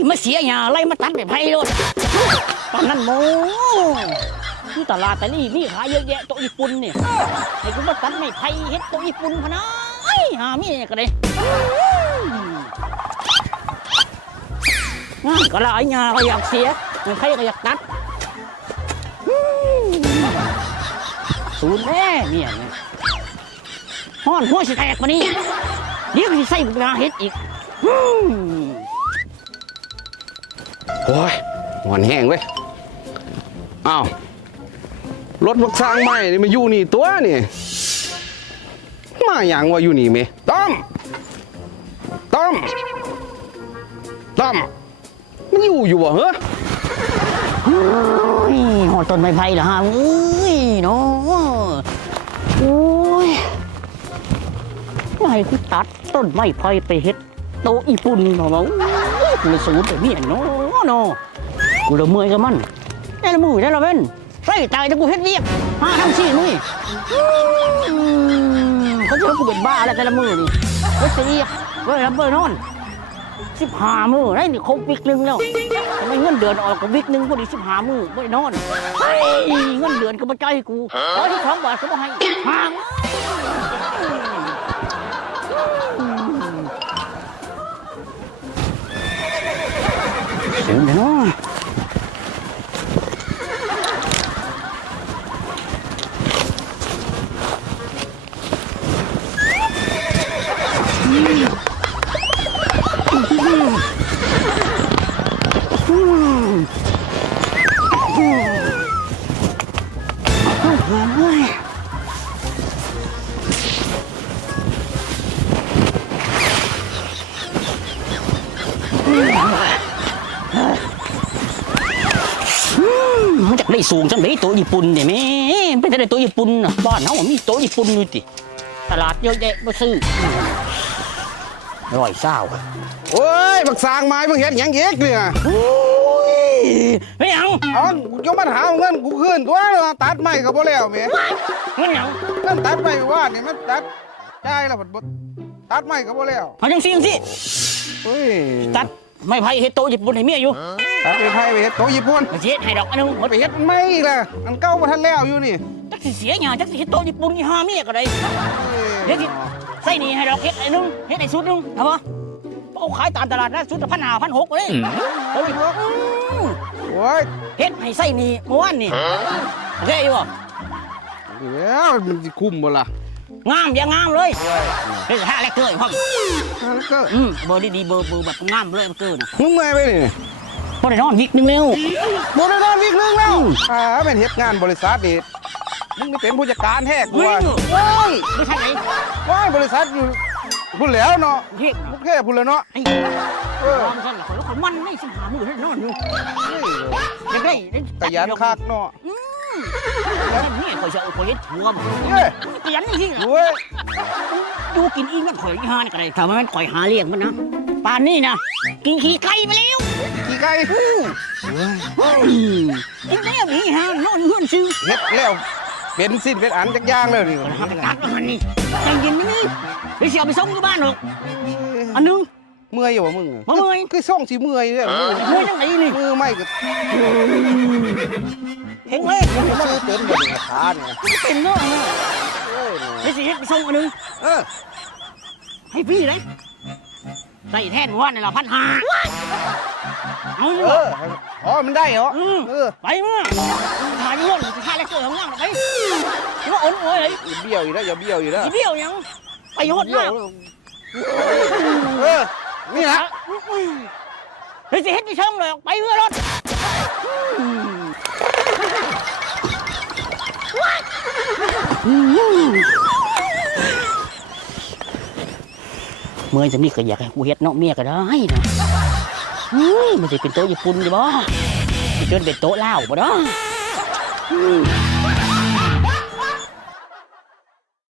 ไล่มาเสียหยาไล่มาตัดไปไพ่รถตอนนั้นโมที่ตลาดแต่นี่มีขายเยอะแยะโต๊ะญี่ปุ่นเนี่ยให้กูมาตัดไม่ไพ่เฮ็ดโต๊ะญี่ปุ่นพะนะไอ้หามีเนี่ยก็เลยงานก็หลายยาก็อยากเสียไม่ไพ่ก็อยากตัดอืมศูนย์แน่เนี่ยห้อนหัวสิแตกมานี่เดี๋ยวสิใส่บุกนาเฮ็ดอีกอืม โอ้ยหวานแห้งเว้ยอ้าวรถบักสร้างใหม่นี่มาอยู่นี่ตัวนี่ มาอย่างว่าอยู่นี่เมต้อมต้อมต้อมมันอยู่อยู่บ่เหรอหอดต้นไม้ไผ่เหรอฮะเอ้ยเนาะโอ้ยไม่กูตัดต้นไม้ไผ่ไปเฮ็ดโตะญี่ปุ่นเนาะว่าโอ้ยกูสูดแต่เมียเนาะ เนาะกูเลยเมื่อยกับมันได้ละมือได้ละเว้นไฟตายแต่กูเฮ็ดเวียกหาทำชีมึงอืมเขาจะว่ากูเป็นบ้าแล้วแต่ละมือนี่เว้ยเสียเว้ยรับเบอร์นอนสิบห้ามือได้นี่ครบวิกหนึ่งแล้วทำไมเงินเดือนออกกับวิกหนึ่งพอดีสิบห้ามือไม่ได้นอนเฮ้ยเงินเดือนก็มาใจกูขอที่สองบาทก็มาให้ห่างสู งเล ได้สูงจังเลยโต๊ะญี่ปุ่นเนี่ยแม่เป็นแต่ได้โต๊ะญี่ปุ่นน่ะบ้านเขามีโต๊ะญี่ปุ่นอยู่ติตลาดเยอะแยะมาซื้อร้อยเศร้าโอ้ยบักสร้างไม้มึงเห็นหยังเอกเนี่ยโอ้ยไม่เอาเอากูจะมาหาเงินกูคืนตัวละตัดไม้ก็บ่แล้วเมไม่เอาเงินตัดไม้ว่านี่มันตัดได้แล้วบัดบ่ตัดไม้ก็บ่แล้วเอาจังสิจังสิ เฮ้ย ตัด ไม่ไผ่เฮ็ดโต๊ะญี่ปุ่นให้เมียอยู่ตัดไปไทยไปเฮ็ดโตะญี่ปุ่นมาเฮ็ดให้ดอกอันนึงหมดไปเฮ็ดมันไม่อีกล่ะอันเก่าบ่ทันแล้วอยู่นี่จักสิเสียหยังจักสิเฮ็ดโต๊ะญี่ปุ่นที่หาเมียก็ได้เฮ็ดสิใส่นี่ให้ดอกเฮ็ดไอ้นึงเฮ็ดไอ้ชุดนึงเอาบ่เอาขายตามตลาดนะชุดละพันห้าพันหกเลยโต๊ะญี่ปุ่นอืมโอ้ยเฮ็ดให้ใส่นี่เมื่อวานนี่โอเคอยู่บ่ แล้วมันสิคุ้มบ่ล่ะ งามอย่างงามเลยเฮ็ดท่าแลกเกยพร้อมแล้วก็อืมเบอร์ดีๆเบอร์เบอร์แบบงามเลยมันเกินน่ะมึงเมื่อยไปนี่บ่ได้นอนวิกนึงแล้วบ่ได้นอนวิกนึงแล้วอ่าเป็นเฮ็ดงานบริษัทนี่มึงนี่เป็นผู้จัดการแท้กูว่าเฮ้ยว้ายไม่ใช่ไหนว้ายบริษัทอยู่พุ่นแล้วเนาะเฮ็ดมุกแค่พุ่นแล้วเนาะไอ้เออความสั่นของคนมันไม่สิหามือให้นอนอยู่เฮ้ยอยากได้ได้ขยันคักเนาะแล้ว นี่ข่อยจะเอาข่อยเฮ็ดผัวบ่เฮ้ยขยันจริงๆโอ้ยดูกินอีกมันข่อยอีหานี่ก็ได้ถ้ามันข่อยหาเลี้ยงมันนะป่านนี้นะกินขี้ไก่ไปแล้วขี้ไก่กินแล้วนี่ฮะนอนเฮือนซื้อเฮ็ดแล้วเป็นสิ้นเป็นอันจักอย่างแล้วนี่มันหาไปตัดแล้วมันนี่ใจเย็นนี่เดี๋ยวสิเอาไปส่งที่บ้านหรอกอันหนึง เมื่อยอยู่บ่มึงบ่เมื่อย คือส่งสิเมื่อยเด้อมือเมื่อจังไหนนี่ มือไม่ก็ เห็นเลยซื้อเป็นบ่นี่ขาเนี่ยเป็นเนาะเอ้ยเดี๋ยวสิไปส่งอันนึงเออให้พี่เลยใส่แท่นว่านี่ละพันห้าเอาเอออ๋อมันได้เหรอเออไปมื่อหาเรื่องจะฆ่าแล้วเกิดของงานไปที่ว่าอ้นโอ้ยอย่าเบี้ยวอยู่แล้วอย่าเบี้ยวอยู่แล้วเบี้ยวยังไปโหดมาเออนี่ฮะเฮ้ยสิเฮ็ดที่ช่องเลยไปเมื่อรถ เมื่อจะมีก็อยากให้กูเฮ็ดเนาะเมียก็ได้นะเฮ้ยมันจะเป็นโต๊ะญี่ปุ่นดิบ่จนเป็นโต๊ะเหล้าบ่เนาะ